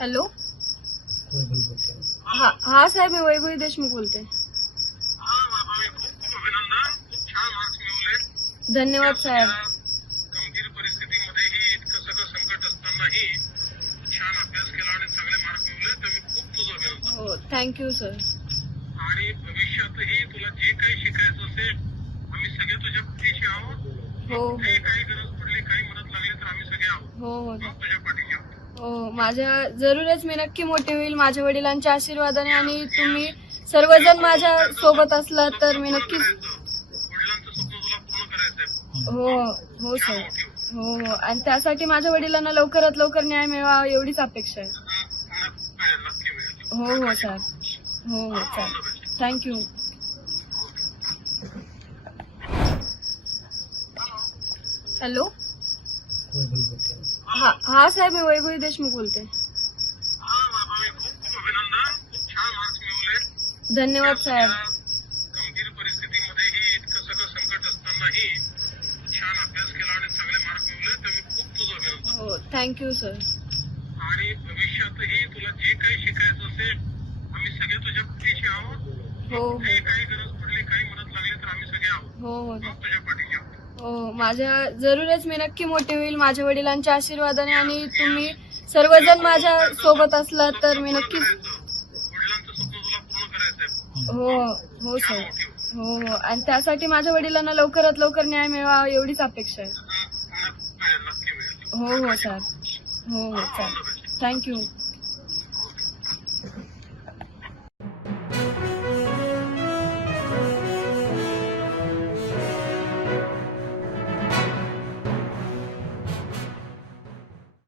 Hello? हा हा साहेब मी वैभवी देशमुख बोलते हा। वैभवी खूप खूप अभिनंदन खूप छान मार्क्स मिळवले धन्यवाद साहेब। गंभीर परिस्थितीमध्येही इतकं सगळं संकट असतानाही खूप छान अभ्यास केला आणि चांगले मार्क मिळवले तर मी खूप तुझं अभिनंदन हो थँक्यू सर आणि भविष्यातही तुला जे काही शिकायचं असेल आम्ही सगळे तुझ्या पाठीशी आहोत. हो कुठेही काही गरज पडली काही मदत लागली तर आम्ही सगळे आहोत. हो हो. तुझ्या हो माझ्या जरूरच मी नक्की मोठी होईल माझ्या वडिलांच्या आशीर्वादाने आणि तुम्ही सर्वजण माझ्या सोबत असला तर मी नक्कीच हो हो सर. हो. हो. आणि त्यासाठी माझ्या वडिलांना लवकरात लवकर न्याय मिळावा एवढीच अपेक्षा आहे. हो हो सर. हो हो चालेल थँक्यू हॅलो हा हा साहेब मी वैभवी देशमुख बोलते. हा वैभवी खूप खूप अभिनंदन खूप छान मार्क्स मिळवले धन्यवाद साहेब. गंभीर परिस्थितीमध्येही इतकं सगळं संकट असतानाही छान अभ्यास केला आणि चांगले मार्क मिळवले तर मी खूप तुझं अभिनंदन हो थँक्यू सर आणि भविष्यातही तुला जे काही शिकायचं असेल आम्ही सगळे तुझ्या पाठीशी आहोत. हो कुठेही काही गरज पडली काही मदत लागली तर आम्ही सगळे आहोत. हो हो. तुझ्या हो माझ्या जरूरच मी नक्की मोठी होईल माझ्या वडिलांच्या आशीर्वादाने आणि तुम्ही सर्वजण माझ्या सोबत असला तर मी नक्कीच हो हो सर. हो. हो. आणि त्यासाठी माझ्या वडिलांना लवकरात लवकर न्याय मिळावा एवढीच अपेक्षा आहे. हो हो सर. हो हो चालेल थँक्यू